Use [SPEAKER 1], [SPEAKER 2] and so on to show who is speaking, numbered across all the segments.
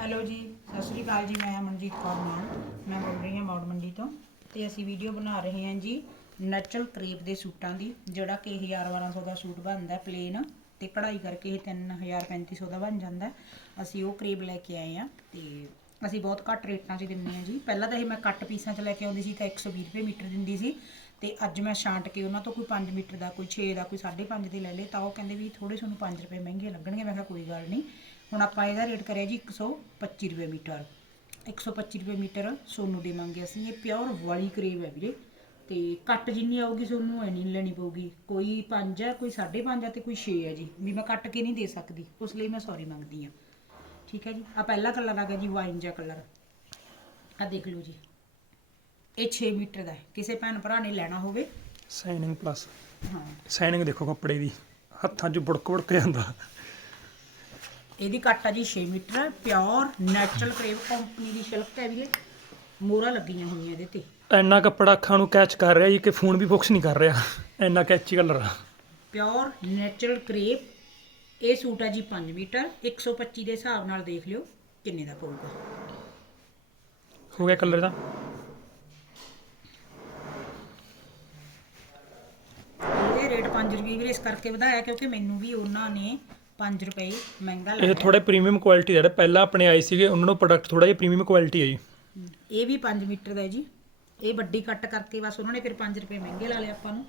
[SPEAKER 1] Hello ਜੀ, ਸਤਿ ਸ਼੍ਰੀ ਅਕਾਲ ਜੀ, ਮੈਂ ਅਮਨਜੀਤ ਕੌਰ ਮਾਨ ਮੈਂ ਬੋਲ ਰਹੀ ਹਾਂ ਮੌੜ ਮੰਡੀ ਤੋਂ ਤੇ ਅਸੀਂ ਵੀਡੀਓ ਬਣਾ ਰਹੇ ਹਾਂ ਜੀ ਨੈਚੁਰਲ ਕ੍ਰੇਪ ਦੇ ਸੂਟਾਂ ਦੀ, ਜਿਹੜਾ ਕਿ 1000 1200 ਦਾ ਸੂਟ ਬਣਦਾ ਪਲੇਨ ਤੇ ਕਢਾਈ ਕਰਕੇ ਇਹ 3000 3500 ਦਾ ਬਣ ਜਾਂਦਾ ਅਸੀਂ ਉਹ ਕ੍ਰੇਪ ਲੈ ਕੇ ਆਏ ਆ ਤੇ ਅਸੀਂ ਬਹੁਤ ਘੱਟ ਰੇਟਾਂ 'ਚ ਦਿੰਦੇ ਆ ਜੀ। ਪਹਿਲਾਂ ਤਾਂ ਇਹ ਮੈਂ ਕੱਟ ਪੀਸਾਂ 'ਚ ਲੈ ਕੇ ਆਉਂਦੀ ਸੀ, ਤਾਂ 120 ਰੁਪਏ ਮੀਟਰ ਦਿੰਦੀ ਸੀ। ਤੇ ਅੱਜ ਮੈਂ ਛਾਂਟ ਕੇ ਉਹਨਾਂ ਤੋਂ ਕੋਈ 5 ਮੀਟਰ ਦਾ, ਕੋਈ 6 ਦਾ, ਕੋਈ 5.5 ਦੇ ਲੈ ਲਏ, ਤਾਂ ਉਹ ਕਹਿੰਦੇ ਵੀ ਥੋੜੇ ਤੁਹਾਨੂੰ 5 ਰੁਪਏ ਮਹਿੰਗੇ ਲੱਗਣਗੇ। ਮੈਂ ਕਿਹਾ ਕੋਈ ਗੱਲ ਨਹੀਂ। ਹੁਣ ਆਪਾਂ ਇਹਦਾ ਰੇਟ ਕਰਿਆ ਜੀ 125 ਰੁਪਏ ਮੀਟਰ। 125 ਰੁਪਏ ਮੀਟਰ ਸੋਨੂੰ ਦੇਵਾਂਗੇ ਅਸੀਂ ਇਹ ਪਿਓਰ ਵਾਲੀ ਕਰੇਵ ਹੈ ਵੀਰੇ। ਤੇ ਕੱਟ ਜਿੰਨੀ ਆਊਗੀ ਸੋਨੂੰ ਐਨੀ ਲੈਣੀ ਪਊਗੀ। ਕੋਈ 5 ਹੈ, ਕੋਈ 5.5 ਹੈ ਤੇ ਕੋਈ 6 ਹੈ ਜੀ। ਵੀ ਮੈਂ ਕੱਟ ਕੇ ਨਹੀਂ ਦੇ ਸਕਦੀ। ਉਸ ਲਈ ਮੈਂ ਸੌਰੀ ਮੰਗਦੀ ਹਾਂ। ਠੀਕ ਹੈ ਜੀ। ਆ ਪਹਿਲਾ ਕਲਰ ਆ ਗਿਆ ਜੀ ਵਾਈਨ ਜਿਹਾ ਕਲਰ ਆ ਦੇਖ ਲਓ ਜੀ। ਇਹ 6 ਮੀਟਰ ਦਾ ਹੈ। ਕਿਸੇ ਭੈਣ ਭਰਾ ਨੇ ਲੈਣਾ ਹੋਵੇ।
[SPEAKER 2] ਸਾਈਨਿੰਗ ਪਲੱਸ
[SPEAKER 1] ਹਾਂ।
[SPEAKER 2] ਸਾਈਨਿੰਗ ਦੇਖੋ ਕੱਪੜੇ ਦੀ। ਹੱਥਾਂ 'ਚ ਬੁੜਕ ਬੁੜਕ ਜਾਂਦਾ।
[SPEAKER 1] ਇਹਦੀ ਕੱਟ ਆ ਜੀ 6 metre. Pure natural crepe company ਦੀ ਸਿਲਕ ਹੈ ਵੀਰੇ ਮੋਹਰਾਂ ਲੱਗੀਆਂ ਹੋਈਆਂ ਇਹਦੇ ਤੇ।
[SPEAKER 2] ਇੰਨਾ ਕੱਪੜਾ ਅੱਖਾਂ ਨੂੰ ਕੈਚ ਕਰ ਰਿਹਾ ਜੀ ਕਿ ਫੋਨ ਵੀ ਫੋਕਸ ਨਹੀਂ ਕਰ ਰਿਹਾ। ਇੰਨਾ ਕੈਚੀ ਕਲਰ ਆ।
[SPEAKER 1] ਪਿਓਰ ਨੈਚੁਰਲ ਕਰੇਪ ਇਹ ਸੂਟ ਹੈ ਜੀ 5 ਮੀਟਰ। 125 ਦੇ ਹਿਸਾਬ ਨਾਲ ਦੇਖ ਲਿਓ ਕਿੰਨੇ ਦਾ ਪਊਗਾ।
[SPEAKER 2] ਹੋ ਗਿਆ ਕਲਰ ਦਾ
[SPEAKER 1] ਇਹਦੇ ਰੇਟ 5 ਰੁਪਏ ਵੀਰੇ ਇਸ ਕਰਕੇ ਵਧਾਇਆ ਕਿਉਂਕਿ ਮੈਨੂੰ ਵੀ ਉਹਨਾਂ ਨੇ 5 ਰੁਪਏ ਮਹਿੰਗਾ
[SPEAKER 2] ਇਹ
[SPEAKER 1] ਲੱਗਿਆ।
[SPEAKER 2] ਥੋੜੇ ਪ੍ਰੀਮੀਅਮ ਕੁਆਲਿਟੀ ਦਾ ਜਿਹੜਾ ਪਹਿਲਾਂ ਆਪਣੇ ਆਏ ਸੀਗੇ ਉਹਨਾਂ ਨੂੰ ਪ੍ਰੋਡਕਟ ਥੋੜਾ ਜਿਹਾ ਪ੍ਰੀਮੀਅਮ ਕੁਆਲਿਟੀ ਹੈ ਜੀ।
[SPEAKER 1] ਇਹ ਵੀ 5 ਮੀਟਰ ਦਾ ਹੈ ਜੀ। ਇਹ ਵੱਡੀ ਕੱਟ ਕਰਕੇ ਬਸ ਉਹਨਾਂ ਨੇ ਫਿਰ 5 ਰੁਪਏ ਮਹਿੰਗੇ ਲਾ ਲਏ ਆਪਾਂ ਨੂੰ।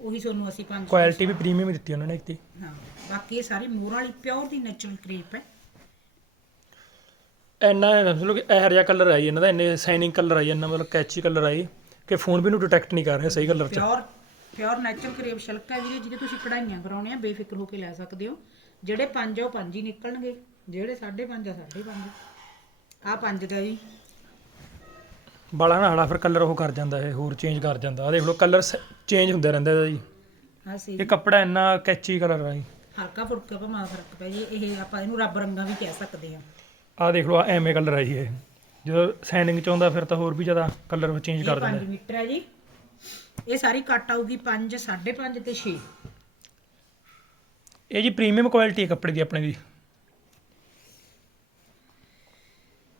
[SPEAKER 1] ਉਹੀ ਤੁਹਾਨੂੰ ਅਸੀਂ 5
[SPEAKER 2] ਕੁਆਲਿਟੀ ਵੀ ਪ੍ਰੀਮੀਅਮ ਦਿੱਤੀ ਉਹਨਾਂ ਨੇ ਇੱਥੇ
[SPEAKER 1] ਹਾਂ ਬਾਕੀ ਇਹ ਸਾਰੀ ਮੋਹਰਾਂ ਵਾਲੀ ਪਿਓਰ ਦੀ ਨੈਚੁਰਲ ਕਰੇਪ ਹੈ।
[SPEAKER 2] ਇੰਨਾ ਸਮਝ ਲਓ ਕਿ ਇਹ ਜਿਹਾ ਕਲਰ ਆਈ ਇਹਨਾਂ ਦਾ ਇੰਨੇ ਸਾਈਨਿੰਗ ਕਲਰ ਆਈ ਇਹਨਾਂ ਮਤਲਬ ਕੈਚੀ ਕਲਰ ਆਈ ਕਿ ਫੋਨ ਵੀ ਨੂੰ ਡਿਟੈਕਟ ਨਹੀਂ ਕਰ ਰਿਹਾ ਸਹੀ ਕਲਰ 'ਚ।
[SPEAKER 1] Pure pure natural crepe silk ਹੈ ਵੀਰੇ ਜਿਹਦੇ ਤੁਸੀਂ ਕਢਾਈਆਂ ਕਰਾਉਣੇ ਆ ਬੇਫਿਕਰ ਹੋ ਕੇ ਲੈ ਸਕਦੇ ਹੋ। ਜਿਹੜੇ ਪੰਜ ਆ ਉਹ ਪੰਜ ਹੀ ਨਿਕਲਣਗੇ। ਜਿਹੜੇ 5.5 ਆ 5.5 ਆ ਪੰਜ ਦਾ ਜੀ।
[SPEAKER 2] ਬਾਲਾ ਨਾਲਾ ਫਿਰ ਕਲਰ ਉਹ ਕਰ ਜਾਂਦਾ ਇਹ ਹੋਰ ਚੇਂਜ ਕਰ ਜਾਂਦਾ। ਆ ਦੇਖ ਲਓ ਕਲਰ ਚੇਂਜ ਹੁੰਦੇ ਰਹਿੰਦੇ ਇਹਦਾ ਜੀ।
[SPEAKER 1] ਆ ਸੀ
[SPEAKER 2] ਇਹ ਕੱਪੜਾ ਇੰਨਾ ਕੈਚੀ ਕਲਰ ਆ ਜੀ।
[SPEAKER 1] ਹਲਕਾ ਫੁਲਕਾ ਭਾਵੇਂ ਫ਼ਰਕ ਪੈ ਜੇ ਇਹ ਆਪਾਂ ਇਹਨੂੰ ਰੱਬ ਰੰਗਾ ਵੀ ਕਹਿ ਸਕਦੇ ਆ
[SPEAKER 2] ਆ ਦੇਖ ਲਓ ਆ ਐਵੇਂ ਕਲਰ ਆ ਜੀ ਇਹ। ਜਦੋਂ ਸਾਈਨਿੰਗ ਚ ਆਉਂਦਾ ਫਿਰ ਤਾਂ ਹੋਰ ਵੀ ਜ਼ਿਆਦਾ ਕਲਰ ਚੇਂਜ ਕਰ
[SPEAKER 1] 5
[SPEAKER 2] ਦਿੰਦਾ
[SPEAKER 1] ਮੀਟਰ ਹੈ ਜੀ। ਇਹ ਸਾਰੀ ਕੱਟ ਆਊਗੀ 5 5.5 ਤੇ 6
[SPEAKER 2] ਇਹ ਜੀ ਪ੍ਰੀਮੀਅਮ ਕੁਆਲਿਟੀ ਹੈ ਕੱਪੜੇ ਦੀ ਆਪਣੇ ਦੀ।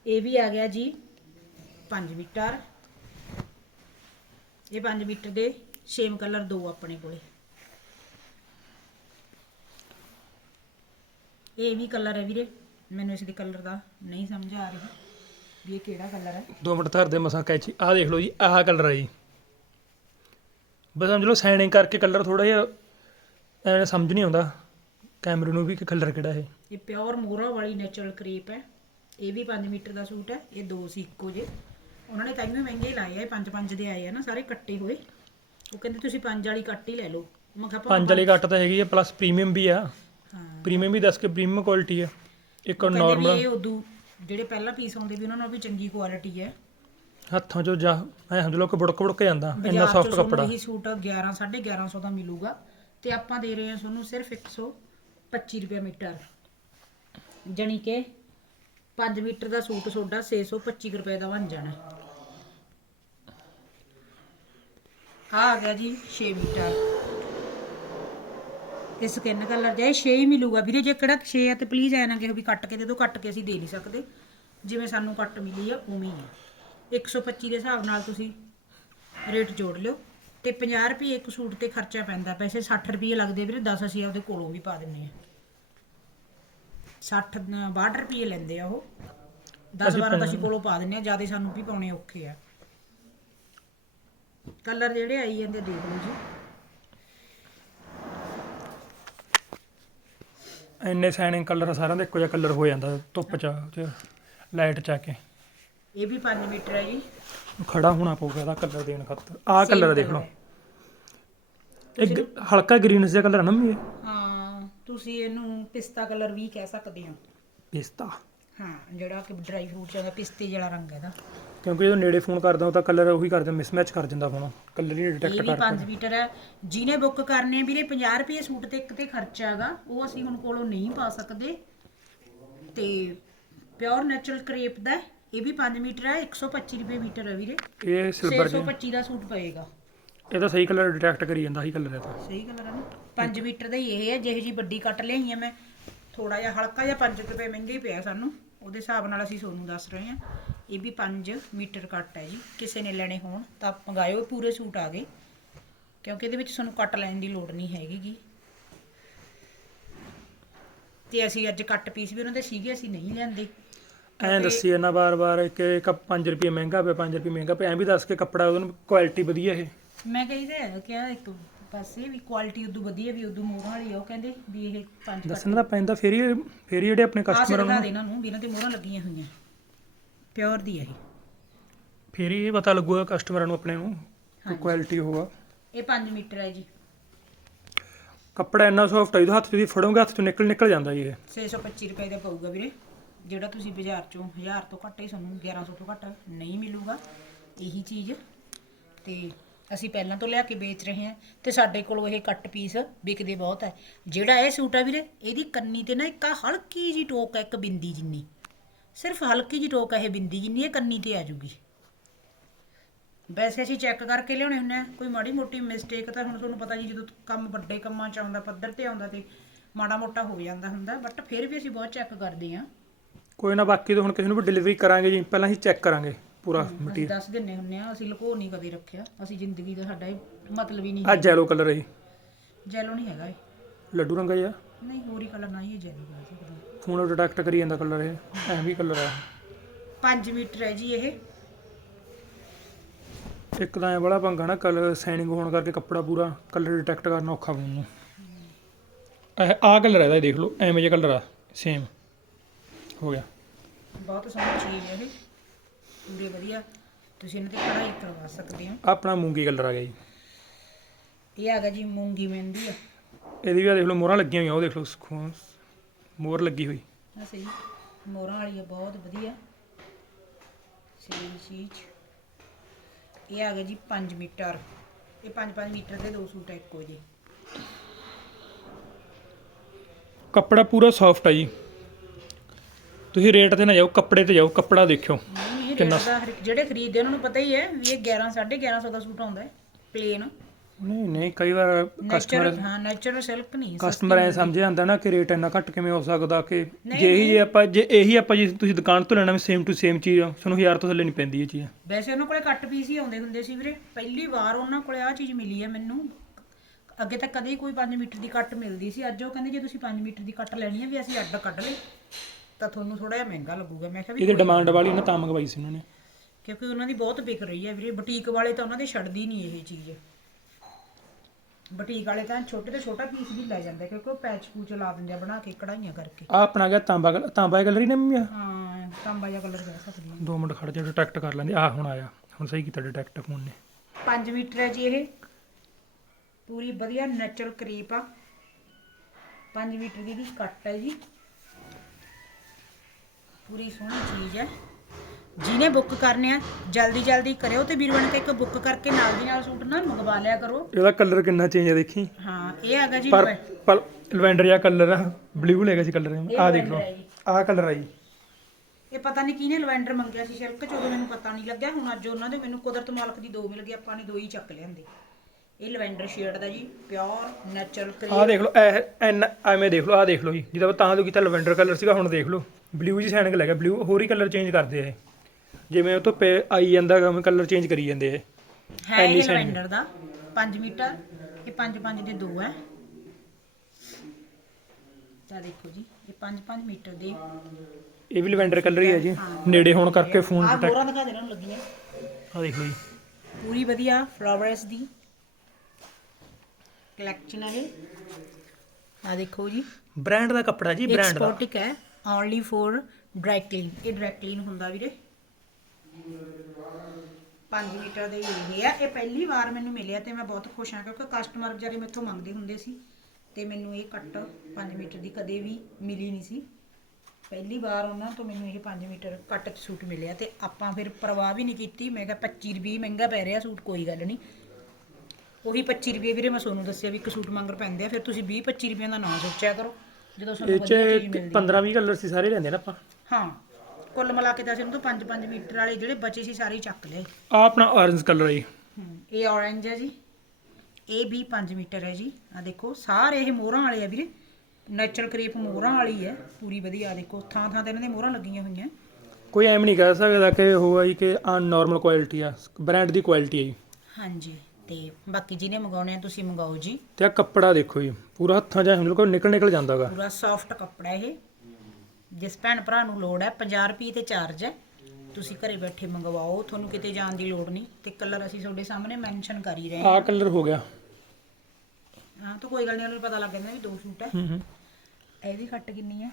[SPEAKER 1] ਇਹ ਵੀ ਆ ਗਿਆ ਜੀ 5 ਮੀਟਰ। ਇਹ 5 ਮੀਟਰ ਦੇ ਸੇਮ ਕਲਰ ਦੋ ਆਪਣੇ ਕੋਲੇ। ਇਹ ਵੀ ਕਲਰ ਹੈ ਵੀਰੇ। ਮੈਨੂੰ ਇਸ ਦੇ ਕਲਰ ਦਾ ਨਹੀਂ ਸਮਝ ਆ ਰਿਹਾ ਵੀ ਇਹ ਕਿਹੜਾ ਕਲਰ ਹੈ।
[SPEAKER 2] ਦੋ ਮਿੰਟ ਧਰਦੇ ਮਸਾਂ ਕੈਚੀ। ਆਹ ਦੇਖ ਲਓ ਜੀ ਆਹ ਕਲਰ ਆ ਜੀ। ਬਸ ਸਮਝ ਲਓ ਸਾਈਨਿੰਗ ਕਰਕੇ ਕਲਰ ਥੋੜਾ ਜਿਹਾ ਐਂ ਸਮਝ ਨਹੀਂ ਆਉਂਦਾ। ਕੈਮਰੇ ਨੂੰ ਵੀ ਕਿ ਕਲਰ ਕਿਹੜਾ ਹੈ
[SPEAKER 1] ਇਹ ਪਿਓਰ ਮੋਰਾ ਵਾਲੀ ਨੈਚੁਰਲ ਕ੍ਰੇਪ ਹੈ। ਇਹ ਵੀ 5 ਮੀਟਰ ਦਾ ਸੂਟ ਹੈ। ਇਹ ਦੋ ਸੀ ਇੱਕੋ ਜੇ ਉਹਨਾਂ ਨੇ ਤਾਈਓ ਮਹਿੰਗੇ ਹੀ ਲਾਏ ਆ ਇਹ 5-5 ਦੇ ਆਏ ਆ ਨਾ ਸਾਰੇ ਕੱਟੇ ਹੋਏ। ਉਹ ਕਹਿੰਦੇ ਤੁਸੀਂ ਪੰਜ ਵਾਲੀ ਕੱਟ ਹੀ ਲੈ ਲਓ। ਮੈਂ ਕਿਹਾ ਭਾਵੇਂ
[SPEAKER 2] ਪੰਜ ਵਾਲੀ ਕੱਟ ਤਾਂ ਹੈਗੀ ਹੈ ਪਲੱਸ ਪ੍ਰੀਮੀਅਮ ਵੀ ਆ।
[SPEAKER 1] ਹਾਂ।
[SPEAKER 2] ਪ੍ਰੀਮੀਅਮ ਵੀ ਦੱਸ ਕੇ ਪ੍ਰੀਮੀਅਮ ਕੁਆਲਿਟੀ ਹੈ ਇੱਕ
[SPEAKER 1] ਕਹਿੰਦੇ ਵੀ
[SPEAKER 2] ਨਾਰਮਲ
[SPEAKER 1] ਇਹ ਉਦੋਂ ਜਿਹੜੇ ਪਹਿਲਾਂ ਪੀਸ ਆਉਂਦੇ ਵੀ ਉਹਨਾਂ ਨਾਲ ਵੀ ਚੰਗੀ ਕੁਆਲਿਟੀ ਹੈ।
[SPEAKER 2] ਹੱਥਾਂ 'ਚੋਂ ਜਾ ਐ ਸਮਝ ਲਓ ਕਿ ਬੁੜਕ ਬੁੜਕ ਜਾਂਦਾ ਇੰਨਾ
[SPEAKER 1] ਬਾਜ਼ਾਰ 'ਚੋਂ
[SPEAKER 2] ਸੌਫਟ
[SPEAKER 1] ਤੁਹਾਨੂੰ
[SPEAKER 2] ਕੱਪੜਾ
[SPEAKER 1] ਇਹੀ ਸੂਟ 11 1150 ਦਾ ਮਿਲੂਗਾ ਤੇ ਆਪਾਂ ਦੇ ਰਹੇ ਹਾਂ ਤੁਹਾਨੂੰ ਸਿਰਫ 125 ਰੁਪਏ ਮੀਟਰ। ਜਣੀ ਕਿ 5 ਮੀਟਰ ਦਾ ਸੂਟ ਤੁਹਾਡਾ 625 ਰੁਪਏ ਦਾ ਬਣ ਜਾਣਾ। ਆ ਆ ਗਿਆ ਜੀ 6 ਮੀਟਰ। ਇਹ ਸਕਿਨ ਕਲਰ ਇਹ 6 ਹੀ ਮਿਲੂਗਾ। ਵੀਰੇ ਜੇ ਕਿਹੜਾ 6 ਹੈ ਤੇ ਪਲੀਜ਼ ਐ ਨਾ ਕਿ ਵੀ ਕੱਟ ਕੇ ਦੇ ਦਿਓ ਕੱਟ ਕੇ ਅਸੀਂ ਦੇ ਨਹੀਂ ਸਕਦੇ। ਜਿਵੇਂ ਸਾਨੂੰ ਕੱਟ ਮਿਲੀ ਆ ਉਵੇਂ ਹੀ ਹੈ 125 ਦੇ ਹਿਸਾਬ ਨਾਲ ਤੁਸੀਂ ਰੇਟ ਜੋੜ ਲਿਓ ਤੇ 50 ਰੁਪਏ ਇੱਕ ਸੂਟ ਤੇ ਖਰਚਾ ਪੈਂਦਾ। ਵੈਸੇ 60 ਰੁਪਏ ਲੱਗਦੇ ਵੀਰੇ 10 ਅਸੀਂ ਆਪਦੇ ਕੋਲੋਂ ਵੀ ਪਾ ਦਿੰਨੇ ਆ 60 ਨ- 62 ਰੁਪਏ ਲੈਂਦੇ ਆ ਉਹ। 10 12 ਤਾਂ ਅਸੀਂ ਕੋਲੋਂ ਪਾ ਦਿੰਨੇ ਆ ਜ਼ਿਆਦਾ ਸਾਨੂੰ ਵੀ ਪਾਉਣੇ ਔਖੇ ਆ। ਕਲਰ ਜਿਹੜੇ ਆਈ ਜਾਂਦੇ ਦੇਖ ਲਓ ਜੀ।
[SPEAKER 2] ਇੰਨੇ ਸਾਈਨਿੰਗ ਕਲਰ ਸਾਰਿਆਂ ਦਾ ਇੱਕੋ ਜਿਹਾ ਕਲਰ ਹੋ ਜਾਂਦਾ ਧੁੱਪ 'ਚ ਲਾਈਟ 'ਚ ਆ ਕੇ।
[SPEAKER 1] ਇਹ ਵੀ 5 ਮੀਟਰ ਹੈ ਜੀ।
[SPEAKER 2] ਖੜਾ ਹੋਣਾ ਪਊਗਾ ਇਹਦਾ ਕਲਰ ਦੇਣ ਖਾਤਰ। ਆਹ
[SPEAKER 1] Same
[SPEAKER 2] ਕਲਰ ਦੇਖ ਲਓ। ਗ- ਹਲਕਾ ਗ੍ਰੀਨਸ ਜਿਹਾ ਕਲਰ ਹੈ ਨਾ ਇਹ?
[SPEAKER 1] ਹਾਂ ਤੁਸੀਂ ਇਹਨੂੰ ਪਿਸਤਾ ਕਲਰ ਵੀ ਕਹਿ ਸਕਦੇ ਹੋ।
[SPEAKER 2] ਪਿਸਤਾ?
[SPEAKER 1] ਹਾਂ ਜਿਹੜਾ ਕਿ ਡਰਾਈ ਫਰੂਟ ਦਾ ਪਿਸਤੇ ਜਿਹੜਾ ਰੰਗ ਹੈ ਇਹਦਾ।
[SPEAKER 2] ਕਿਉਂਕਿ ਜਦੋਂ ਨੇੜੇ ਫੋਨ ਕਰਦਾ ਉਹ ਤਾਂ ਕਲਰ ਉਹੀ ਕਰ ਦਿੰਦਾ ਮਿਸਮੈਚ ਕਰ ਦਿੰਦਾ ਫੋਨ ਕਲਰ ਹੀ
[SPEAKER 1] ਇਹ
[SPEAKER 2] ਡਿਟੈਕਟ
[SPEAKER 1] ਵੀ
[SPEAKER 2] ਕਰ
[SPEAKER 1] 5 ਮੀਟਰ ਹੈ। ਜਿਹਨੇ ਬੁੱਕ ਕਰਨੇ ਆ ਵੀਰੇ 50 ਰੁਪਏ ਸੂਟ ਤੇ ਇੱਕ ਤੇ ਖਰਚਾ ਹੈਗਾ। ਉਹ ਅਸੀਂ ਹੁਣ ਕੋਲੋਂ ਨਹੀਂ ਪਾ ਸਕਦੇ। ਤੇ ਪਿਓਰ ਨੈਚੁਰਲ ਕਰੇਪ ਦਾ ਹੈ, ਇਹ ਵੀ 5 ਮੀਟਰ ਹੈ 125 ਰੁਪਏ ਮੀਟਰ ਹੈ ਵੀਰੇ।
[SPEAKER 2] ਇਹ ਸਿਲਵਰ ਜਿਹਾ
[SPEAKER 1] 625 ਦਾ ਸੂਟ ਪਏਗਾ।
[SPEAKER 2] ਇਹ ਤਾਂ ਸਹੀ ਕਲਰ ਡਿਟੈਕਟ ਕਰੀ ਜਾਂਦਾ ਸਹੀ ਕਲਰ ਹੈ ਤਾਂ।
[SPEAKER 1] ਸਹੀ ਕਲਰ ਹੈ ਨਾ। 5 ਮੀਟਰ ਦਾ ਹੀ ਇਹ ਹੈ ਜਿਹੇ ਜੀ ਵੱਡੀ ਕੱਟ ਲਿਆਈ ਹੈ ਮੈਂ। ਥੋੜਾ ਜਿਹਾ ਹਲਕਾ ਜਿਹਾ 5 ਰੁਪਏ ਮਹਿੰਗੇ ਹੀ ਪਿਆ ਸਾਨੂੰ। ਉਹਦੇ ਹਿਸਾਬ ਨਾਲ ਅਸੀਂ ਤੁਹਾਨੂੰ ਦੱਸ ਰਹੇ ਹਾਂ। ਇਹ ਵੀ 5 ਮੀਟਰ ਕੱਟ ਹੈ ਜੀ। ਕਿਸੇ ਨੇ ਲੈਣੇ ਹੋਣ ਤਾਂ ਮੰਗਾਇਓ ਪੂਰੇ ਸੂਟ ਆ ਗਏ। ਕਿਉਂਕਿ ਇਹਦੇ ਵਿੱਚ ਤੁਹਾਨੂੰ ਕੱਟ ਲੈਣ ਦੀ ਲੋੜ ਨਹੀਂ ਹੈਗੀ ਗੀ ਤੇ ਅਸੀਂ ਅੱਜ ਕੱਟ ਪੀਸ ਵੀ ਉਹਨਾਂ ਦੇ ਸੀਗੇ ਅਸੀਂ ਨਹੀਂ ਲੈਂਦੇ
[SPEAKER 2] ਐਂ ਦੱਸੀ ਇਹਨਾਂ ਬਾਰ-ਬਾਰ ਕਿ ਇੱਕ 5 ਰੁਪਏ ਮਹਿੰਗਾ ਪਿਆ 5 ਰੁਪਏ ਮਹਿੰਗਾ ਪਿਆ ਐਂ ਵੀ ਦੱਸ ਕੇ ਕੱਪੜਾ ਉਹਨੂੰ ਕੁਆਲਿਟੀ ਵਧੀਆ ਇਹ।
[SPEAKER 1] ਮੈਂ ਕਹਿੰਦੇ ਕਿਹਾ ਇੱਕ ਪਾਸੇ ਵੀ ਕੁਆਲਿਟੀ ਉਦੋਂ ਵਧੀਆ ਵੀ ਉਦੋਂ ਮੋਹਰਾਂ ਵਾਲੀ ਆ ਉਹ ਕਹਿੰਦੇ ਵੀ ਇਹ ਪੰਜ
[SPEAKER 2] ਦੱਸਣਾ ਤਾਂ ਪੈਂਦਾ ਫੇਰ ਹੀ ਫੇਰ ਹੀ ਜਿਹੜੇ ਆਪਣੇ
[SPEAKER 1] ਕਸਟਮਰ
[SPEAKER 2] ਨੂੰ
[SPEAKER 1] ਦੇ ਇਹਨਾਂ ਨੂੰ ਵੀ ਇਹਨਾਂ ਤੇ ਮੋਹਰਾਂ ਲੱਗੀਆਂ ਹੋਈਆਂ ਪਿਓਰ ਦੀ ਹੈ ਇਹ।
[SPEAKER 2] ਫੇਰ ਹੀ ਇਹ ਪਤਾ ਲੱਗੂਗਾ ਕਸਟਮਰਾਂ ਨੂੰ ਆਪਣੇ ਨੂੰ। ਕੁਆਲਿਟੀ ਹੋਗਾ
[SPEAKER 1] ਇਹ 5 ਮੀਟਰ ਹੈ ਜੀ।
[SPEAKER 2] ਕੱਪੜਾ ਇੰਨਾ ਸੌਫਟ ਹੈ ਜਦੋਂ ਹੱਥ ਤੁਸੀਂ ਫੜੋਗੇ ਹੱਥ 'ਚੋਂ ਨਿਕਲ ਨਿਕਲ ਜਾਂਦਾ ਜੀ ਇਹ।
[SPEAKER 1] 625 ਰੁਪਏ ਦਾ ਪਊਗਾ ਵੀਰੇ। ਜਿਹੜਾ ਤੁਸੀਂ ਬਾਜ਼ਾਰ ਚੋਂ 1000 ਤੋਂ ਘੱਟ ਹੀ ਤੁਹਾਨੂੰ 1100 ਤੋਂ ਘੱਟ ਨਹੀਂ ਮਿਲੂਗਾ, ਇਹੀ ਚੀਜ਼। ਤੇ ਅਸੀਂ ਪਹਿਲਾਂ ਤੋਂ ਲਿਆ ਕੇ ਵੇਚ ਰਹੇ ਹਾਂ ਤੇ ਸਾਡੇ ਕੋਲ ਇਹ ਕੱਟ ਪੀਸ ਵਿਕਦੇ ਬਹੁਤ ਹੈ। ਜਿਹੜਾ ਇਹ ਸੂਟ ਆ ਵੀਰੇ, ਇਹਦੀ ਕੰਨੀ ਤੇ ਨਾ ਇੱਕ ਆਹ ਹਲਕੀ ਜੀ ਟੋਕ ਹੈ ਇੱਕ ਬਿੰਦੀ ਜਿੰਨੀ। ਸਿਰਫ ਹਲਕੀ ਜੀ ਟੋਕ ਹੈ ਇਹ ਬਿੰਦੀ ਜਿੰਨੀ, ਇਹ ਕੰਨੀ ਤੇ ਆ ਜੂਗੀ ਵੈਸੇ ਅਸੀਂ ਚੈੱਕ ਕਰਕੇ ਲਿਆਉਣੇ ਹੁੰਦੇ ਆ ਕੋਈ ਮਾੜੀ ਮੋਟੀ ਮਿਸਟੇਕ ਤਾਂ ਹੁਣ ਤੁਹਾਨੂੰ ਪਤਾ ਜੀ, ਜਦੋਂ ਕੰਮ ਵੱਡੇ ਕੰਮਾਂ 'ਚ ਆਉਂਦਾ, ਪੱਧਰ ਤੇ ਆਉਂਦਾ ਤੇ ਮਾੜਾ ਮੋਟਾ ਹੋ ਜਾਂਦਾ ਹੁੰਦਾ ਬਟ ਫਿਰ ਵੀ ਅਸੀਂ ਬਹੁਤ ਚੈੱਕ ਕਰਦੇ ਆ
[SPEAKER 2] ਕੋਈ ਨਾ ਬਾਕੀ ਤੋਂ ਹੁਣ ਕਿਸੇ ਨੂੰ ਵੀ ਡਿਲੀਵਰੀ ਕਰਾਂਗੇ ਜੀ ਪਹਿਲਾਂ ਅਸੀਂ ਚੈੱਕ ਕਰਾਂਗੇ ਪੂਰਾ
[SPEAKER 1] ਅਸੀਂ
[SPEAKER 2] ਮਟੀਰੀਅਲ
[SPEAKER 1] ਦੱਸ ਦਿੰਨੇ ਹੁੰਨੇ ਆ ਅਸੀਂ ਲੁਕੋ ਨਹੀਂ ਕਦੇ ਰੱਖਿਆ। ਅਸੀਂ ਜ਼ਿੰਦਗੀ ਦਾ ਸਾਡਾ ਇਹ ਮਤਲਬ ਹੀ ਨਹੀਂ
[SPEAKER 2] ਆ ਜੈਲੋ ਕਲਰ ਹੈ ਜੀ।
[SPEAKER 1] ਜੈਲੋ ਨਹੀਂ ਹੈਗਾ ਇਹ।
[SPEAKER 2] ਲੱਡੂ ਰੰਗਾ ਜਿਹਾ
[SPEAKER 1] ਨਹੀਂ ਹੋਰ ਹੀ ਕਲਰ ਨਾ ਹੀ ਜੈਲੋ ਕਰ ਸਕਦਾ
[SPEAKER 2] ਫੋਨ ਡਿਟੈਕਟ ਕਰੀ ਜਾਂਦਾ ਕਲਰ ਇਹ ਐਂ ਵੀ ਕਲਰ ਆ
[SPEAKER 1] 5 ਮੀਟਰ ਹੈ ਜੀ ਇਹ।
[SPEAKER 2] ਇੱਕ ਤਾਂ ਐ ਬੜਾ ਪੰਗਾ ਨਾ ਕਲਰ ਸਾਈਨਿੰਗ ਹੋਣ ਕਰਕੇ ਕੱਪੜਾ ਪੂਰਾ ਕਲਰ ਡਿਟੈਕਟ ਕਰਨਾ ਔਖਾ ਬਣਨ ਨੂੰ ਇਹ ਆ ਕਲਰ ਹੈ ਇਹਦਾ ਇਹ ਦੇਖ ਲਓ ਐਵੇਂ ਜਿਹਾ ਕਲਰ ਆ ਸੇਮ ਹੋ ਗਿਆ।
[SPEAKER 1] ਬਹੁਤ ਸੋਹਣੀ ਚੀਜ਼ ਹੈ ਇਹ। ਪੂਰੇ ਵਧੀਆ। ਤੁਸੀਂ ਇਹਨਾਂ ਤੇ ਕਢਾਈ ਕਰਵਾ ਸਕਦੇ ਹੋ।
[SPEAKER 2] ਆਪਣਾ ਮੂੰਗੀ ਕਲਰ ਆ ਗਿਆ ਜੀ।
[SPEAKER 1] ਇਹ ਹੈਗਾ ਜੀ ਮੂੰਗੀ ਮਹਿੰਦੀ। ਆ
[SPEAKER 2] ਇਹਦੀ ਵੀ ਆ ਦੇਖ ਲਓ ਮੋਹਰਾਂ ਲੱਗੀਆਂ ਹੋਈਆਂ ਉਹ ਦੇਖ ਲਓ ਸੁਖੋ- ਮੋਹਰ ਲੱਗੀ ਹੋਈ।
[SPEAKER 1] ਆ ਸਹੀ ਮੋਹਰਾਂ ਵਾਲੀ ਆ ਬਹੁਤ ਵਧੀਆ। ਸੇਮ ਚੀਜ਼। ਇਹ ਆ ਗਿਆ ਜੀ 5 ਮੀਟਰ। ਇਹ 5-5 ਮੀਟਰ ਦੇ ਦੋ ਸੂਟ ਆ ਇੱਕੋ ਜਿਹੇ।
[SPEAKER 2] ਕੱਪੜਾ ਪੂਰਾ ਸੌਫਟ ਆ ਜੀ। ਤੁਸੀਂ ਰੇਟ ਤੇ ਨਾ ਜਾਓ ਕੱਪੜੇ ਤੇ ਜਾਓ ਕੱਪੜਾ ਦੇਖਿਓ ਕਿੰਨਾ?
[SPEAKER 1] ਜਿਹੜੇ ਖਰੀਦਦੇ ਉਹਨਾਂ ਨੂੰ ਪਤਾ ਹੀ ਹੈ ਵੀ ਇਹ 11 1150 ਦਾ ਸੂਟ ਆਉਂਦਾ ਹੈ ਪਲੇਨ
[SPEAKER 2] ਨਹੀਂ ਨਹੀਂ ਕਈ ਵਾਰ ਕਸਟਮਰ
[SPEAKER 1] ਹਾਂ ਨੈਚੁਰਲ ਸਿਲਕ ਨਹੀਂ
[SPEAKER 2] ਕਸਟਮਰ ਐ ਸਮਝ ਜਾਂਦਾ ਨਾ ਕਿ ਰੇਟ ਇੰਨਾ ਘੱਟ ਕਿਵੇਂ ਹੋ ਸਕਦਾ ਕਿ ਜੇ ਇਹੀ ਜੇ ਆਪਾਂ ਜੇ ਇਹੀ ਆਪਾਂ ਜੀ ਤੁਸੀਂ ਦੁਕਾਨ ਤੋਂ ਲੈਣਾ ਵੀ ਸੇਮ ਟੂ ਸੇਮ ਚੀਜ਼ ਆ, ਤੁਹਾਨੂੰ ਹਜ਼ਾਰ ਤੋਂ ਥੱਲੇ ਨਹੀਂ ਪੈਂਦੀ ਇਹ ਚੀਜ਼।
[SPEAKER 1] ਵੈਸੇ ਉਹਨਾਂ ਕੋਲੇ ਕੱਟ ਪੀਸ ਹੀ ਆਉਂਦੇ ਹੁੰਦੇ ਸੀ ਵੀਰੇ। ਪਹਿਲੀ ਵਾਰ ਉਹਨਾਂ ਕੋਲੇ ਆ ਚੀਜ਼ ਮਿਲੀ ਹੈ ਮੈਨੂੰ। ਅੱਗੇ ਤਾਂ ਕਦੇ ਹੀ ਕੋਈ 5 ਮੀਟਰ ਦੀ ਕੱਟ ਮਿਲਦੀ ਸੀ ਅੱਜ ਉਹ ਕਹਿੰਦੇ ਜੇ ਤੁਸੀਂ 5 ਮੀਟਰ ਦੀ ਕੱਟ ਲੈਣੀ ਹੈ ਵੀ ਅਸੀਂ ਅੱਡ ਕੱਢ ਲਈ ਤਾਂ ਤੁਹਾਨੂੰ ਥੋੜਾ ਜਿਹਾ ਮਹਿੰਗਾ ਲੱਗੂਗਾ। ਮੈਂ ਕਿਹਾ ਵੀ
[SPEAKER 2] ਇਹਦੀ ਡਿਮਾਂਡ ਵਾਲੀ ਉਹਨਾਂ ਤਾਂ ਮੰਗਵਾਈ ਸੀ ਉਹਨਾਂ ਨੇ।
[SPEAKER 1] ਕਿਉਂਕਿ ਉਹਨਾਂ ਦੀ ਬਹੁਤ ਵਿਕ ਰਹੀ ਹੈ ਵੀਰੇ। ਬੁਟੀਕ ਵਾਲੇ ਤਾਂ ਉਹਨਾਂ ਦੇ ਛੱਡਦੀ ਨਹੀਂ ਇਹ ਚੀਜ਼। ਬੁਟੀਕ ਵਾਲੇ ਤਾਂ ਛੋਟੇ ਤੋਂ ਛੋਟਾ ਪੀਸ ਵੀ ਲੈ ਜਾਂਦੇ ਕਿਉਂਕਿ ਉਹ ਪੈਚ ਪੂਚ ਲਾ ਦਿੰਦੇ ਆ ਬਣਾ ਕੇ ਕਢਾਈਆਂ ਕਰਕੇ।
[SPEAKER 2] ਆ ਆਪਣਾ ਗਿਆ ਤਾਂਬਾ ਕਲਰ ਤਾਂਬਾ ਕਲਰ ਹੀ ਨਾ ਮੰਮੀ ਆ?
[SPEAKER 1] ਹਾਂ ਤਾਂਬਾ ਜਿਹਾ ਕਲਰ ਕਹਿ ਸਕਦੇ
[SPEAKER 2] ਦੋ ਮਿੰਟ ਖੜ ਜਾ ਡਿਟੈਕਟ ਕਰ ਲੈਂਦੇ। ਆ ਹੁਣ ਆਇਆ। ਹੁਣ ਸਹੀ ਕੀਤਾ ਡਿਟੈਕਟ ਫੋਨ ਨੇ।
[SPEAKER 1] 5 ਮੀਟਰ ਹੈ ਜੀ ਇਹ। ਪੂਰੀ ਵਧੀਆ ਨੈਚੁਰਲ ਕਰੀਪ ਆ। 5 ਮੀਟਰ ਦੀ ਦੀ ਕੱਟ ਹੈ ਜੀ। ਪੂਰੀ ਸੋਹਣੀ ਚੀਜ਼ ਹੈ। ਜਿਹਨੇ ਬੁੱਕ ਕਰਨੇ ਆ ਜਲਦੀ ਜਲਦੀ ਕਰਿਓ ਤੇ ਵੀਰ ਬਣ ਕੇ ਇੱਕ ਬੁੱਕ ਕਰਕੇ ਨਾਲ ਦੀ ਨਾਲ ਸੂਟ ਨਾ ਮੰਗਵਾ ਲਿਆ ਕਰੋ।
[SPEAKER 2] ਇਹਦਾ ਕਲਰ ਕਿੰਨਾ ਚੇਂਜ ਆ ਦੇਖੀ।
[SPEAKER 1] ਹਾਂ ਇਹ ਹੈਗਾ ਜੀ
[SPEAKER 2] ਪਰ ਪਰ ਲਵੈਂਡਰ ਜਿਹਾ ਕਲਰ ਆ ਬਲੂ ਲੈਗਾ ਸੀ ਕਲਰ ਆ ਦੇਖ ਲਓ
[SPEAKER 1] ਹੈ।
[SPEAKER 2] ਆਹ ਕਲਰ ਆ ਜੀ।
[SPEAKER 1] ਇਹ ਪਤਾ ਨਹੀਂ ਕਿਹਨੇ ਲਵੈਂਡਰ ਮੰਗਿਆ ਸੀ ਸਿਲਕ ਚ ਉਦੋਂ ਮੈਨੂੰ ਪਤਾ ਨਹੀਂ ਲੱਗਿਆ ਹੁਣ ਅੱਜ ਉਹਨਾਂ ਦੇ ਮੈਨੂੰ ਕੁਦਰਤ ਮਾਲਕ ਦੀ ਦੋ ਮਿਲ ਗਈ ਆਪਾਂ ਨੇ ਦੋ ਹੀ ਚੱਕ ਲਿਆਂਦੇ। ਇਹ ਲਵੈਂਡਰ ਸ਼ੇਡ ਦਾ ਜੀ ਪਿਓਰ ਨੈਚੁਰਲ
[SPEAKER 2] ਆਹ
[SPEAKER 1] ਕਰੀਪ
[SPEAKER 2] ਦੇਖ ਲਓ ਇਹ ਐਨ ਐਵੇਂ ਦੇਖ ਲਓ ਆਹ ਦੇਖ ਲਓ ਜੀ। ਜਿਹਦਾ ਤਾਂ ਤੋਂ ਕੀਤਾ ਲਵੈਂਡਰ ਕਲਰ ਸੀਗਾ ਹੁਣ ਦੇਖ ਲਓ। ਬਲੂ ਜੀ ਸੈਨਿਕ ਲੱਗਾ ਬਲੂ ਹੋਰ ਹੀ ਕਲਰ ਚੇਂਜ ਕਰਦੇ ਆ ਜਿਵੇਂ ਉਹ ਤੋਂ ਆਈ ਜਾਂਦਾ ਉਵੇਂ ਕਲਰ ਚੇਂਜ ਕਰੀ ਜਾਂਦੇ ਆ।
[SPEAKER 1] ਹੈ ਇਹ। ਲਵੈਂਡਰ ਦਾ। 5 ਮੀਟਰ ਇਹ 5 5 ਦੇ ਦੋ ਹੈ। ਤਾਂ ਦੇਖੋ ਜੀ ਇਹ 5 5 ਮੀਟਰ ਦੇ।
[SPEAKER 2] ਇਹ ਵੀ ਲਵੈਂਡਰ ਕਲਰ ਹੀ ਹੈ ਜੀ। ਨੇੜੇ ਹੋਣ ਕਰਕੇ ਫੋਨ
[SPEAKER 1] ਆਹ
[SPEAKER 2] ਡਿਟੈਕਟ
[SPEAKER 1] ਗੋਰਾ ਦਿਖਾ ਦੇਣਾ ਨੂੰ ਲੱਗੀਆਂ।
[SPEAKER 2] ਆਹ ਦੇਖ ਲਓ ਜੀ।
[SPEAKER 1] ਪੂਰੀ ਵਧੀਆ ਫਲਾਵਰਸ ਦੀ। ਕਲੈਕਸ਼ਨ ਹੈ ਇਹ ਆ ਦੇਖੋ ਜੀ।
[SPEAKER 2] ਬ੍ਰਾਂਡ ਦਾ ਕੱਪੜਾ ਜੀ ਬ੍ਰਾਂਡ ਦਾ।
[SPEAKER 1] ਐਕਸਪੋਰਟਿਕ ਹੈ ਓਨਲੀ ਫॉर ਡਰਾਈ ਕਲੀਨ ਇਹ ਡਰਾਈ ਕਲੀਨ ਹੁੰਦਾ ਵੀਰੇ। 5 ਮੀਟਰ ਦੇ ਇਹ ਆ। ਇਹ ਪਹਿਲੀ ਵਾਰ ਮੈਨੂੰ ਮਿਲਿਆ ਤੇ ਮੈਂ ਬਹੁਤ ਖੁਸ਼ ਹਾਂ ਕਿਉਂਕਿ ਕਸਟਮਰ ਵਿਚਾਰੇ ਮੈਥੋਂ ਮੰਗਦੇ ਹੁੰਦੇ ਸੀ ਤੇ ਮੈਨੂੰ ਇਹ ਕੱਟ 5 ਮੀਟਰ ਦੀ ਕਦੇ ਵੀ ਮਿਲੀ ਨਹੀਂ ਸੀ। ਪਹਿਲੀ ਵਾਰ ਉਹਨਾਂ ਤੋਂ ਮੈਨੂੰ ਇਹ 5 ਮੀਟਰ ਕੱਟ ਸੂਟ ਮਿਲਿਆ ਤੇ ਆਪਾਂ ਫਿਰ ਪਰਵਾਹ ਵੀ ਨਹੀਂ ਕੀਤੀ। ਮੈਂ ਕਿਹਾ 25 ਰੁਪਏ ਮਹਿੰਗਾ ਪੈ ਰਿਹਾ ਸੂਟ ਕੋਈ ਗੱਲ ਨਹੀਂ। ਉਹੀ 25 ਰੁਪਏ ਵੀਰੇ ਮੈਂ ਤੁਹਾਨੂੰ ਦੱਸਿਆ ਵੀ ਇੱਕ ਸੂਟ ਮੰਗਰ ਪੈਂਦੇ ਆ ਫਿਰ ਤੁਸੀਂ 20 25 ਰੁਪਏ ਦਾ ਨਾ ਸੋਚਿਆ ਕਰੋ ਜਦੋਂ ਤੁਹਾਨੂੰ
[SPEAKER 2] ਇਹ
[SPEAKER 1] ਵਧੀਆ ਚੀਜ਼
[SPEAKER 2] ਚ
[SPEAKER 1] ਮਿਲਦੀ
[SPEAKER 2] 15 20 ਕਲਰ ਸੀ ਸਾਰੇ ਲੈਂਦੇ ਨਾ ਆਪਾਂ।
[SPEAKER 1] ਹਾਂ ਕੁੱਲ ਮਿਲਾ ਕੇ ਤਾਂ ਅਸੀਂ ਉਹਨੂੰ 5-5 ਮੀਟਰ ਵਾਲੇ ਜਿਹੜੇ ਬਚੇ ਸੀ ਸਾਰੇ ਹੀ ਚੱਕ ਲਏ।
[SPEAKER 2] ਆ ਆਪਣਾ orange ਕਲਰ ਹੈ
[SPEAKER 1] ਹਮ, ਇਹ orange ਹੈ ਜੀ ਇਹ ਵੀ 5 ਮੀਟਰ ਹੈ ਜੀ ਆ ਦੇਖੋ ਸਾਰੇ ਇਹ ਮੋਹਰਾਂ ਵਾਲੇ ਆ ਵੀਰੇ। ਨੈਚੁਰਲ ਕਰੀਪ ਮੋਹਰਾਂ ਵਾਲੀ ਹੈ ਪੂਰੀ ਵਧੀਆ ਦੇਖੋ ਥਾਂ ਥਾਂ ਤੇ ਇਹਨਾਂ ਦੇ ਮੋਹਰਾਂ ਲੱਗੀਆਂ ਹੋਈਆਂ।
[SPEAKER 2] ਕੋਈ ਐਮ ਨਹੀਂ ਕਹਿ ਸਕਦਾ ਕਿ ਉਹ ਜੀ ਕਿ ਅਨ ਨਾਰਮਲ ਕੁਆਲਿਟੀ ਆ ਬ੍ਰਾਂਡ ਦੀ ਕੁਆਲਿਟੀ ਹੈ ਜੀ।
[SPEAKER 1] ਹਾਂਜੀ। ਤੇ ਬਾਕੀ ਜਿਹਨੇ ਮੰਗਾਉਣੇ ਆ ਤੁਸੀਂ ਮੰਗਾਓ ਜੀ।
[SPEAKER 2] ਤੇ ਆ ਕੱਪੜਾ ਦੇਖੋ ਜੀ ਪੂਰਾ ਹੱਥਾਂ 'ਚ ਐਂ ਬਿਲਕੁਲ ਨਿਕਲ ਨਿਕਲ ਜਾਂਦਾਗਾ।
[SPEAKER 1] ਪੂਰਾ ਸੌਫਟ ਕੱਪੜਾ ਇਹ। ਜਿਸ ਭੈਣ ਭਰਾ ਨੂੰ ਲੋੜ ਹੈ 50 ਰੁਪਏ ਤੇ ਚਾਰਜ ਹੈ। ਤੁਸੀਂ ਘਰੇ ਬੈਠੇ ਮੰਗਵਾਓ ਤੁਹਾਨੂੰ ਕਿਤੇ ਜਾਣ ਦੀ ਲੋੜ ਨਹੀਂ। ਤੇ ਕਲਰ ਅਸੀਂ ਤੁਹਾਡੇ ਸਾਹਮਣੇ ਮੈਂਸ਼ਨ ਕਰ ਹੀ ਰਹੇ ਹਾਂ।
[SPEAKER 2] ਆ ਕਲਰ ਹੋ ਗਿਆ।
[SPEAKER 1] ਹਾਂ ਤਾਂ ਕੋਈ ਗੱਲ ਨਹੀਂ ਉਹਨੂੰ ਪਤਾ ਲੱਗ ਜਾਂਦਾ ਵੀ ਦੋ ਸੂਟ ਹੈ।
[SPEAKER 2] ਹੂੰ ਹੂੰ।
[SPEAKER 1] ਇਹਦੀ ਕੱਟ ਕਿੰਨੀ ਹੈ?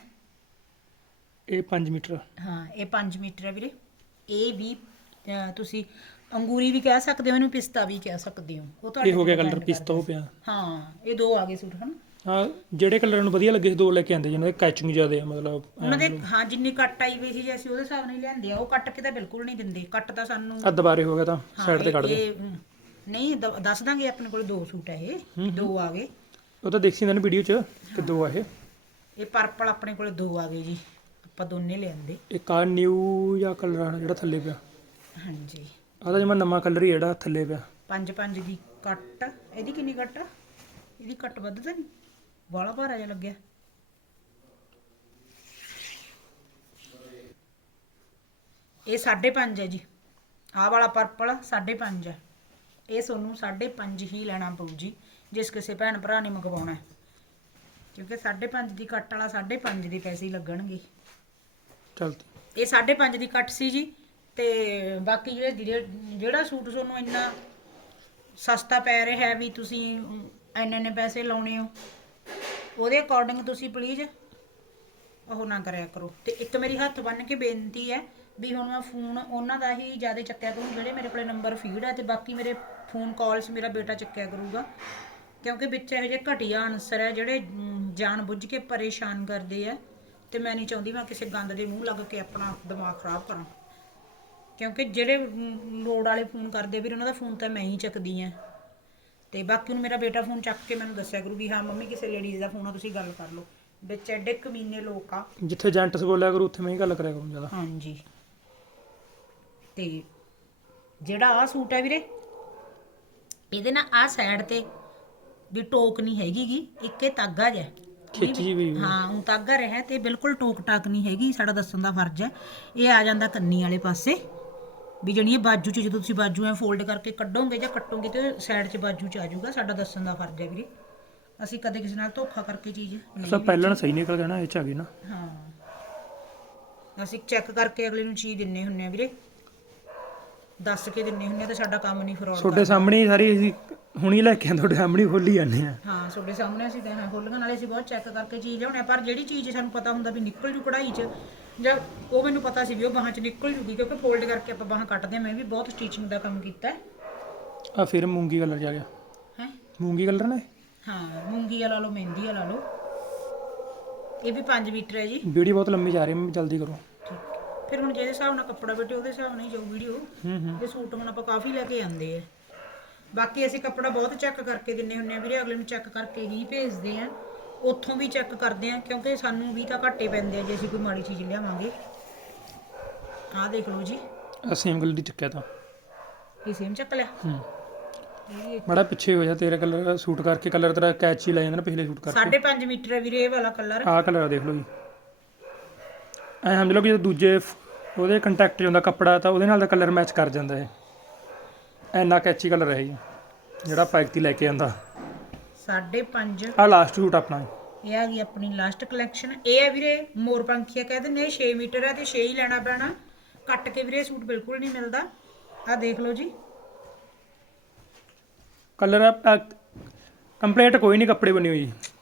[SPEAKER 2] ਇਹ 5 ਮੀਟਰ।
[SPEAKER 1] ਹਾਂ ਇਹ 5 ਮੀਟਰ ਹੈ ਵੀਰੇ। ਇਹ ਵੀ ਤੁਸੀਂ ਅੰਗੂਰੀ ਵੀ ਕਹਿ ਸਕਦੇ ਹੋ ਇਹਨੂੰ ਪਿਸਤਾ ਵੀ ਕਹਿ ਸਕਦੇ ਹੋ। ਉਹ ਤੁਹਾਡੇ
[SPEAKER 2] ਇਹ ਹੋ ਗਿਆ
[SPEAKER 1] ਤੇ
[SPEAKER 2] ਕਲਰ
[SPEAKER 1] depend
[SPEAKER 2] ਪਿਸਤਾ ਹੋ ਪਿਆ।
[SPEAKER 1] ਕਰਦਾ। ਹਾਂ ਇਹ ਦੋ ਆ ਗਏ ਸੂਟ ਹਨ?
[SPEAKER 2] ਹਾਂ ਜਿਹੜੇ ਕਲਰ ਨੂੰ ਵਧੀਆ ਲੱਗੇ ਸੀ ਦੋ ਲੈ ਕੇ ਆਂਦੇ ਜਿਹਨਾਂ ਦੇ ਕੈਚਿੰਗ ਜ਼ਿਆਦਾ ਆ ਮਤਲਬ
[SPEAKER 1] ਉਹਨਾਂ ਦੇ ਹਾਂ ਜਿੰਨੀ ਕੱਟ ਆਈ ਹੋਈ ਸੀ ਜੇ ਅਸੀਂ ਉਹਦੇ ਹਿਸਾਬ ਨਾਲ ਹੀ ਲਿਆਂਦੇ ਆ ਉਹ ਕੱਟ ਕੇ ਤਾਂ ਬਿਲਕੁਲ ਨਹੀਂ ਦਿੰਦੇ। ਕੱਟ ਤਾਂ ਸਾਨੂੰ
[SPEAKER 2] ਆ ਦੁਬਾਰੇ ਹੋ ਗਿਆ ਤਾਂ
[SPEAKER 1] ਹਾਂ,
[SPEAKER 2] ਸਾਈਡ ਤੇ
[SPEAKER 1] ਇਹ-
[SPEAKER 2] ਕੱਢ ਦੇ
[SPEAKER 1] ਇਹ, ਹਮ, ਨਹੀਂ ਦ- ਦੱਸ ਦਾਂਗੇ ਆਪਣੇ ਕੋਲ ਦੋ ਸੂਟ ਹੈ ਇਹ। ਦੋ ਆ ਗਏ।
[SPEAKER 2] ਉਹ ਤਾਂ ਦੇਖੀ ਨੇ ਵੀਡੀਓ 'ਚ ਕਿ ਦੋ ਆ ਇਹ।
[SPEAKER 1] ਇਹ ਪਰਪਲ ਆਪਣੇ ਕੋਲ ਦੋ ਆ ਗਏ ਜੀ। ਆਪਾਂ ਦੋਨੇ ਲਿਆਂਦੇ।
[SPEAKER 2] ਇੱਕ ਆ ਨਿਊ ਜਾਂ ਕਲਰ ਆ ਜਿਹੜਾ ਥੱਲੇ ਪਿਆ।
[SPEAKER 1] ਹਾਂਜੀ।
[SPEAKER 2] ਆ ਤਾਂ ਜਮਾ ਨਵਾਂ ਕਲਰ ਹੀ ਜਿਹੜਾ ਥੱਲੇ ਪਿਆ।
[SPEAKER 1] ਪੰਜ ਪੰਜ ਦੀ ਕੱਟ। ਇਹਦੀ ਕਿੰਨੀ ਕੱਟ ਆ? ਇਹਦੀ ਕੱਟ ਵੱਧ ਤਾਂ ਨਹੀਂ? ਵਾਲਾ ਭਾਰਾ ਜਿਹਾ ਲੱਗਿਆ। ਇਹ 5.5 ਹੈ ਜੀ। ਆਹ ਵਾਲਾ ਪਰਪਲ 5.5 ਹੈ ਇਹ ਤੁਹਾਨੂੰ 5.5 ਹੀ ਲੈਣਾ ਪਊ ਜੀ ਜਿਸ ਕਿਸੇ ਭੈਣ ਭਰਾ ਨੇ ਮੰਗਵਾਉਣਾ ਹੈ। ਕਿਉਂਕਿ 5.5 ਦੀ ਕੱਟ ਵਾਲਾ 5.5 ਦੇ ਪੈਸੇ ਹੀ ਲੱਗਣਗੇ।
[SPEAKER 2] ਚੱਲ।
[SPEAKER 1] ਇਹ 5.5 ਦੀ ਕੱਟ ਸੀ ਜੀ। ਤੇ ਬਾਕੀ ਜਿਹੜੇ ਜਿਹੜੇ- ਜਿਹੜਾ ਸੂਟ ਤੁਹਾਨੂੰ ਇੰਨਾ ਸਸਤਾ ਪੈ ਰਿਹਾ ਹੈ ਵੀ ਤੁਸੀਂ ਇੰਨੇ ਇੰਨੇ ਪੈਸੇ ਲਾਉਣੇ ਹੋ ਉਹਦੇ ਅਕੋਰਡਿੰਗ ਤੁਸੀਂ ਪਲੀਜ਼ ਉਹ ਨਾ ਕਰਿਆ ਕਰੋ। ਤੇ ਇੱਕ ਮੇਰੀ ਹੱਥ ਬੰਨ ਕੇ ਬੇਨਤੀ ਹੈ ਵੀ ਹੁਣ ਮੈਂ ਫੋਨ ਉਹਨਾਂ ਦਾ ਹੀ ਜ਼ਿਆਦਾ ਚੱਕਿਆ ਕਰੂੰ ਜਿਹੜੇ ਮੇਰੇ ਕੋਲੇ ਨੰਬਰ ਫੀਡ ਹੈ ਤੇ ਬਾਕੀ ਮੇਰੇ ਫੋਨ ਕਾਲਸ ਮੇਰਾ ਬੇਟਾ ਚੱਕਿਆ ਕਰੂਗਾ। ਕਿਉਂਕਿ ਵਿੱਚ ਇਹੋ ਜਿਹੇ ਘਟੀਆ ਆਨਸਰ ਹੈ ਜਿਹੜੇ ਅਮ, ਜਾਣ ਬੁੱਝ ਕੇ ਪਰੇਸ਼ਾਨ ਕਰਦੇ ਆ ਤੇ ਮੈਂ ਨਹੀਂ ਚਾਹੁੰਦੀ ਮੈਂ ਕਿਸੇ ਗੰਦ ਦੇ ਮੂੰਹ ਲੱਗ ਕੇ ਆਪਣਾ ਦਿਮਾਗ ਖਰਾਬ ਕਰਾਂ। ਕਿਉਂਕਿ ਜਿਹੜੇ ਲੋੜ ਵਾਲੇ ਫੋਨ ਕਰਦੇ ਵੀਰ ਉਹਨਾਂ ਦਾ ਫੋਨ ਤਾਂ ਮੈਂ ਹੀ ਚੱਕਦੀ ਆ ਤੇ ਬਾਕੀ ਨੂੰ ਮੇਰਾ ਬੇਟਾ ਫੋਨ ਚੱਕ ਕੇ ਮੈਨੂੰ ਦੱਸਿਆ ਕਰੂ ਵੀ ਹਾਂ ਮੰਮੀ ਕਿਸੇ ਲੇਡੀਜ਼ ਦਾ ਫੋਨ ਆ ਤੁਸੀਂ ਗੱਲ ਕਰ ਲਓ। ਵਿੱਚ ਐਡੇ ਕਮੀਨੇ ਲੋਕ ਆ।
[SPEAKER 2] ਜਿੱਥੇ ਜੈਂਟਸ ਬੋਲਿਆ ਕਰੂ ਉੱਥੇ ਮੈਂ ਹੀ ਗੱਲ ਕਰਿਆ ਕਰੂੰ ਜ਼ਿਆਦਾ।
[SPEAKER 1] ਹਾਂਜੀ। ਤੇ ਜਿਹੜਾ ਆ ਸੂਟ ਹੈ ਵੀਰੇ ਇਹਦੇ ਨਾਲ ਆ ਸਾਈਡ ਤੇ ਵੀ ਟੋਕ ਨਹੀਂ ਹੈਗੀਗੀ ਇੱਕੇ ਤਾਗਾ ਜਿਹਾ
[SPEAKER 2] ਖਿੱਚ ਜੀ ਵੀ।
[SPEAKER 1] ਹਾਂ ਉਹ ਤਾਗਾ ਰਿਹਾ ਤੇ ਬਿਲਕੁਲ ਟੋਕ ਟਾਕ ਨਹੀਂ ਹੈਗੀ ਸਾਡਾ ਦੱਸਣ ਦਾ ਫਰਜ਼ ਹੈ। ਇਹ ਆ ਜਾਂਦਾ ਕੰਨੀ ਵਾਲੇ ਪਾਸੇ। ਵੀ ਇਹ ਬਾਜੂ ਚ ਜਦੋਂ ਤੁਸੀਂ ਬਾਜੂ ਐ ਫੋਲਡ ਕਰਕੇ ਕੱਢੋਗੇ ਜਾਂ ਕੱਟੋਗੇ ਤੇ ਸਾਈਡ 'ਚ ਬਾਜੂ ਚ ਆ ਜਾਊਗਾ ਸਾਡਾ ਦੱਸਣ ਦਾ ਫਰਜ਼ ਹੈ ਵੀਰੇ। ਅਸੀਂ ਕਦੇ ਕਿਸੇ ਨਾਲ ਧੋਖਾ ਕਰਕੇ ਚੀਜ਼ ਨਹੀਂ
[SPEAKER 2] ਸਭ ਪਹਿਲਾਂ ਸਹੀ ਨਿਕਲ ਗਿਆ ਨਾ ਇਹ ਚ ਆ ਗਈ ਨਾ।
[SPEAKER 1] ਹਾਂ। ਅਸੀਂ ਚੈੱਕ ਕਰਕੇ ਅਗਲੇ ਨੂੰ ਚੀਜ਼ ਦਿੰਨੇ ਹੁੰਨੇ ਆ ਵੀਰੇ। ਦੱਸ ਕੇ ਦਿੰਨੇ ਹੁੰਨੇ ਆ ਤੇ ਸਾਡਾ ਕੰਮ ਨਹੀਂ ਫਰਾਡ
[SPEAKER 2] ਤੁਹਾਡੇ ਸਾਹਮਣੇ ਸਾਰੀ ਅਸੀਂ ਹੁਣੀ ਲੈ ਕੇ ਆਂ ਤੁਹਾਡੇ ਸਾਹਮਣੇ ਖੋਲੀ ਜਾਂਦੇ ਆ।
[SPEAKER 1] ਹਾਂ ਤੁਹਾਡੇ ਸਾਹਮਣੇ ਅਸੀਂ ਤਾਂ ਹਾਂ ਖੋਲ੍ਹਣ ਨਾਲੇ ਅਸੀਂ ਬਹੁਤ ਚੈੱਕ ਕਰਕੇ ਚੀਜ਼ ਲਿਆਉਣੇ ਪਰ ਜਿਹੜੀ ਚੀਜ਼ ਸਾਨੂੰ ਪਤਾ ਹੁੰਦਾ ਵੀ ਨਿਕਲ ਜੂ ਕਢਾਈ 'ਚ ਜਾਂ ਉਹ ਮੈਨੂੰ ਪਤਾ ਸੀ ਵੀ ਉਹ ਬਾਹਾਂ 'ਚ ਨਿਕਲ ਜੂਗੀ ਕਿਉਂਕਿ ਫੋਲਡ ਕਰਕੇ ਆਪਾਂ ਬਾਹਾਂ ਕੱਟਦੇ ਆ ਮੈਂ ਵੀ ਬਹੁਤ ਸਟੀਚਿੰਗ ਦਾ ਕੰਮ ਕੀਤਾ ਹੈ।
[SPEAKER 2] ਆ ਫਿਰ ਮੂੰਗੀ ਕਲਰ ਜਾ ਗਿਆ।
[SPEAKER 1] ਹੈਂ?
[SPEAKER 2] ਮੂੰਗੀ ਕਲਰ ਨੇ?
[SPEAKER 1] ਹਾਂ ਮੂੰਗੀ ਵਾਲਾ ਲਓ ਮਹਿੰਦੀ ਵਾਲਾ ਲਓ। ਇਹ ਵੀ 5 ਮੀਟਰ ਹੈ ਜੀ।
[SPEAKER 2] ਵੀਡੀਓ ਬਹੁਤ ਲੰਮੀ ਜਾ ਰਹੀ ਹੈ ਜਲਦੀ ਕਰੋ।
[SPEAKER 1] ਠੀਕ ਫਿਰ ਹੁਣ ਜਿਹਦੇ ਹਿਸਾਬ ਨਾਲ ਕੱਪੜਾ ਬੈਠੇ ਉਹਦੇ ਹਿਸਾਬ ਨਾਲ ਹੀ ਜਾਊ ਵੀਡੀਓ।
[SPEAKER 2] ਹੂੰ ਹੂੰ।
[SPEAKER 1] ਇਹ ਸੂਟ ਹੁਣ ਆਪਾਂ ਕਾਫੀ ਲੈ ਕੇ ਆਂਦੇ ਆ। ਬਾਕੀ ਅਸੀਂ ਕੱਪੜਾ ਬਹੁਤ ਚੈੱਕ ਕਰਕੇ ਦਿੰਨੇ ਹੁੰਨੇ ਆ ਵੀਰੇ ਅਗਲੇ ਨੂੰ ਚੈੱਕ ਕਰਕੇ ਹੀ ਭੇਜਦੇ ਆ। ਉੱਥੋਂ ਵੀ ਚੈੱਕ ਕਰਦੇ ਆ ਕਿਉਂਕਿ ਸਾਨੂੰ ਵੀ ਤਾਂ ਘਾਟੇ ਪੈਂਦੇ ਆ ਜੇ ਅਸੀਂ ਕੋਈ ਮਾੜੀ ਚੀਜ਼ ਲਿਆਵਾਂਗੇ। ਆਹ ਦੇਖ ਲਓ ਜੀ।
[SPEAKER 2] ਆ ਸੇਮ ਕਲਰ ਦੀ ਚੱਕਿਆ ਤਾਂ।
[SPEAKER 1] ਇਹ ਸੇਮ ਚੱਕ ਲਿਆ।
[SPEAKER 2] ਹੂੰ।
[SPEAKER 1] ਇਹ
[SPEAKER 2] ਬੜਾ ਪਿੱਛੇ ਹੋ ਜਾ ਤੇਰਾ ਕਲਰ ਸੂਟ ਕਰਕੇ ਕਲਰ ਤੇਰਾ ਕੈਚ ਹੀ ਲੈ ਜਾਂਦਾ ਨਾ ਪਿਛਲੇ ਸੂਟ ਕਰਕੇ।
[SPEAKER 1] 5.5 ਮੀਟਰ ਹੈ ਵੀਰੇ ਇਹ ਵਾਲਾ ਕਲਰ
[SPEAKER 2] ਆਹ ਕਲਰ ਦੇਖ ਲਓ ਜੀ। ਐ ਸਮਝ ਲਓ ਕਿ ਜਦੋਂ ਦੂਜੇ ਉਹਦੇ ਕੰਟੈਕਟ 'ਚ ਹੁੰਦਾ ਕੱਪੜਾ ਤਾਂ ਉਹਦੇ ਨਾਲ ਦਾ ਕਲਰ ਮੈਚ ਕਰ ਜਾਂਦਾ ਹੈ ਐਨਾ ਕੈਚੀ ਕਲਰ ਹੈ ਜੀ ਜਿਹੜਾ ਪਾਈਕ ਤੇ ਲੈ ਕੇ ਆਂਦਾ।
[SPEAKER 1] 5.5
[SPEAKER 2] ਆ ਲਾਸਟ ਸੂਟ ਆਪਣਾ
[SPEAKER 1] ਇਹ ਆ ਗਈ ਆਪਣੀ ਲਾਸਟ ਕਲੈਕਸ਼ਨ ਇਹ ਹੈ ਵੀਰੇ ਮੋਰ ਪੰਖੀਆ ਕਹਿੰਦੇ ਨੇ 6 ਮੀਟਰ ਹੈ ਤੇ 6 ਹੀ ਲੈਣਾ ਪੈਣਾ। ਕੱਟ ਕੇ ਵੀਰੇ ਸੂਟ ਬਿਲਕੁਲ ਨਹੀਂ ਮਿਲਦਾ। ਆਹ ਦੇਖ ਲਓ ਜੀ।
[SPEAKER 2] ਕਲਰ ਕੰਪਲੀਟ ਕੋਈ ਨਹੀਂ ਕੱਪੜੇ ਬਣੀ ਹੋਈ ਐਕਤੀ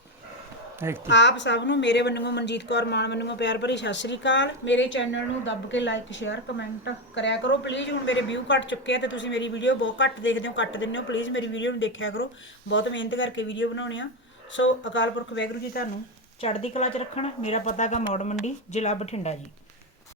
[SPEAKER 1] ਆਪ ਸਭ ਨੂੰ ਮੇਰੇ ਵੱਲੋਂ, ਮਨਜੀਤ ਕੌਰ ਮਾਨ ਵੱਲੋਂ ਪਿਆਰ ਭਰੀ ਸਤਿ ਸ੍ਰੀ ਅਕਾਲ। ਮੇਰੇ ਚੈਨਲ ਨੂੰ ਦੱਬ ਕੇ ਲਾਈਕ ਸ਼ੇਅਰ ਕਮੈਂਟ ਕਰਿਆ ਕਰੋ। ਪਲੀਜ਼ ਹੁਣ ਮੇਰੇ ਵਿਊ ਘਟ ਚੁੱਕੇ ਆ ਤੇ ਤੁਸੀਂ ਮੇਰੀ ਵੀਡੀਓ ਬਹੁਤ ਘੱਟ ਦੇਖਦੇ ਹੋ, ਘੱਟ ਦਿੰਦੇ ਹੋ। ਪਲੀਜ਼ ਮੇਰੀ ਵੀਡੀਓ ਨੂੰ ਦੇਖਿਆ ਕਰੋ। ਬਹੁਤ ਮਿਹਨਤ ਕਰਕੇ ਵੀਡੀਓ ਬਣਾਉਣੇ ਆ। ਸੋ ਅਕਾਲ ਪੁਰਖ ਵਾਹਿਗੁਰੂ ਜੀ, ਤੁਹਾਨੂੰ ਚੜ੍ਹਦੀ ਕਲਾ 'ਚ ਰੱਖਣ। ਮੇਰਾ ਪਤਾ ਹੈਗਾ ਮੌੜ ਮੰਡੀ, ਜ਼ਿਲ੍ਹਾ ਬਠਿੰਡਾ ਜੀ।